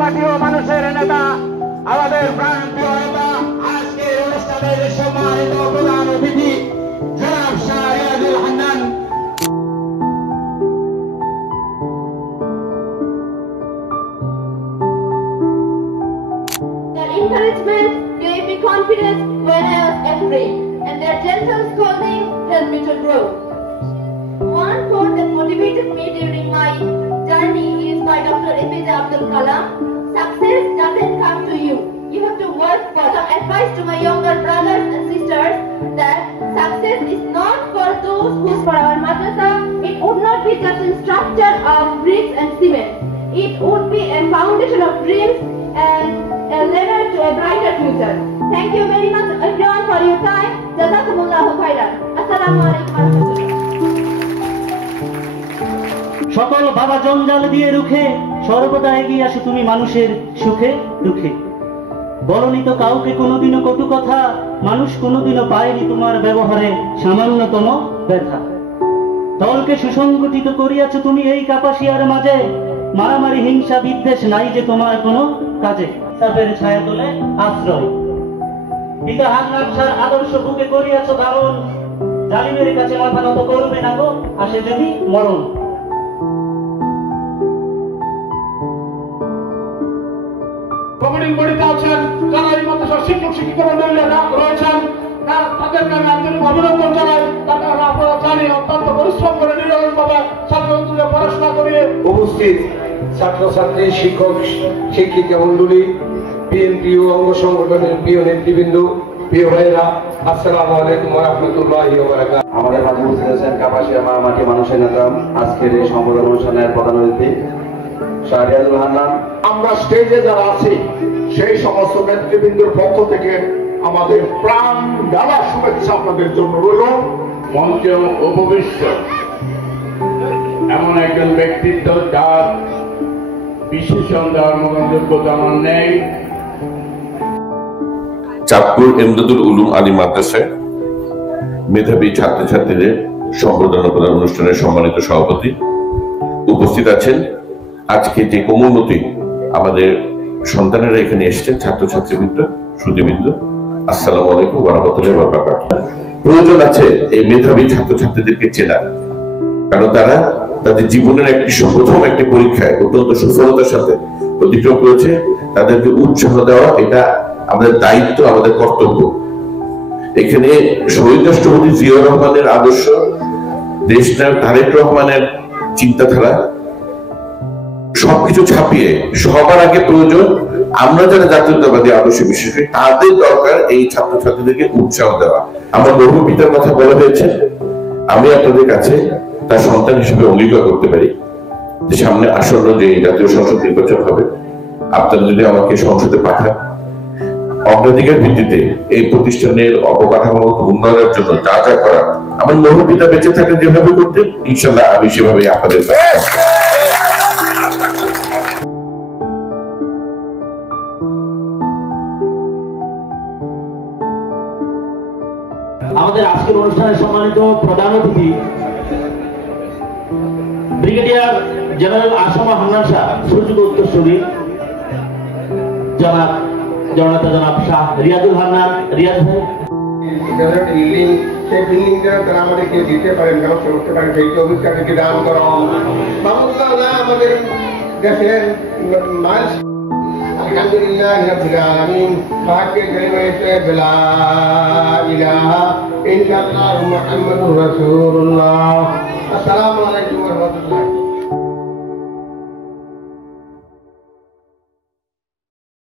মাটি ও মানুষের নেতা, আমাদের প্রাণপ্রিয় নেতা, আজকের অনুষ্ঠানের সম্মানিত প্রধান অতিথি জনাব Shah Riazul Hannan. Their encouragement gave me confidence when I was afraid, and their gentle scolding helped me to grow. One quote that motivated me during my journey is by Dr. APJ Abdul Kalam. Success doesn't come to you. You have to work for it. Some advice to my younger brothers and sisters that success is not for those who for our madrasa. It would not be just a structure of bricks and cement. It would be a foundation of dreams and a ladder to a brighter future. Thank you very much everyone for your time. Jazakumullahu khairan. Assalamu alaikum warahmatullahi. সকল বাবা জঞ্জাল দিয়ে রুখে সর্বদা এগিয়ে আসো তুমি মানুষের সুখে দুঃখে। বলনি তো কাউকে কোনোদিনও কটু কথা, মানুষ কোনোদিনও পায়নি তোমার ব্যবহারে সামান্যতম ব্যথা। দলকে সুসংগঠিত করিয়াছ তুমি এই কাপাসিয়ার মাঝে, মারামারি হিংসা বিদ্বেষ নাই যে তোমার কোনো কাজে। সাফের ছায়া তোলে আশ্রয়, পিতা হান্নান শাহর আদর্শ বুকে করিয়াছ ধারণ, জালিমের কাছে মাথা নত করবে না গো আসে যদি মরণ। কমিটির বডিতে আছেন যারা এই মাদ্রাসার শিক্ষক শিক্ষিকা মন্ডলীরা রয়েছেন, তাদেরকে আমি আন্তরিক অভিনন্দন জানাই। তারা আপনারা জানি অত্যন্ত পরিশ্রম করে নিরলসভাবে ছাত্রছাত্রীরা পড়াশোনা করিয়ে উপস্থিত ছাত্রছাত্রী শিক্ষক শিক্ষিকা মন্ডলী, বিএনপি ও অঙ্গ সংগঠনের প্রিয় নেতৃবৃন্দ, প্রিয় ভাইয়েরা, আসসালামু আলাইকুম ওয়া রাহমাতুল্লাহি ওয়া বারাকাতুহু। আমাদের মাঝে উপস্থিত আছেন কাপাসিয়া মাটি মানুষের নেতা, আজকের এই সম্বোধন অনুষ্ঠানের প্রধান অতিথি শাহ রিয়াজুল হান্নান। আমরা স্টেজে যারা আছি সেই সমস্ত নেতৃবৃন্দের পক্ষ থেকে আমাদের প্রাণ ঢালা শুভেচ্ছা আপনাদের জন্য রইল। মঞ্চে উপবিষ্ট এমন একজন ব্যক্তিত্ব যার বিশেষণ দেওয়ার মতন যোগ্যতা আমার নেই। চাঁদপুর এমদাদুল উলুম আলী মাদ্রাসায় মেধাবী ছাত্রছাত্রীদের সম্বর্ধনা প্রদান অনুষ্ঠানের সম্মানিত সভাপতি উপস্থিত আছেন। আজকে যে কোমলমতি আমাদের সন্তানেরা এখানে এসেছেন, ছাত্রছাত্রীবৃন্দ, শ্রুতিবৃন্দ, আসসালামু আলাইকুম ওয়া রাহমাতুল্লাহি ওয়া বারাকাতুহু। প্রয়োজন আছে এই মেধাবী ছাত্রছাত্রীদেরকে চেনার, কারণ তারা তাদের জীবনের প্রথম একটি পরীক্ষায় অত্যন্ত সফলতার সাথে অতিক্রম করেছে। তাদেরকে উৎসাহ দেওয়া এটা আমাদের দায়িত্ব, আমাদের কর্তব্য। এখানে শহীদ রাষ্ট্রপতি জিয়াউর রহমানের আদর্শ, দেশনায়ক তারেক রহমানের চিন্তাধারা সবকিছু ছাপিয়ে সবার আগে প্রয়োজন আমরা যারা জাতীয়তাবাদী আদর্শে বিশ্বাস করি তাদের দরকার এই ছাত্রছাত্রীদেরকে উৎসাহ দেওয়া। আমার বহু পিতার কথা বলা হয়েছে, আমি আপনাদের কাছে তার সন্তান হিসেবে অঙ্গীকার করতে পারি যে সামনে আসন্ন যে জাতীয় সংসদ নির্বাচন হবে, আপনারা যদি আমাকে সংসদে পাঠান, অগ্রাধিকার ভিত্তিতে এই প্রতিষ্ঠানের অবকাঠামোগত উন্নয়নের জন্য যা যা করা আমার বহু পিতা বেঁচে থাকলে যেভাবে করতেন, ইনশাল্লাহ আমি সেভাবে আপনাদের আমাদের আজকের অনুষ্ঠানের সম্মানিত প্রধান অতিথি ব্রিগেডিয়ার জেনারেল আসামা হান্নান শাহ, সুযোগ্য উত্তরসূরি জনাব শাহ রিয়াজুল হান্নান। রিয়াজ ভাই বিল্ডিং, সেই বিল্ডিংটা তারা আমাদেরকে দিতে পারেন, ব্যবস্থা করতে পারেন, সেই অভিজ্ঞতাকে দান করা বাংলা আমাদের দেশের মানুষ। আলহামদুলিল্লাহ রাব্বিল আলামিন, পাকে কালিমায়ে লা ইলাহা ইল্লাল্লাহু মুহাম্মাদুর রাসূলুল্লাহ। আসসালামু আলাইকুম ওয়া রাহমাতুল্লাহ।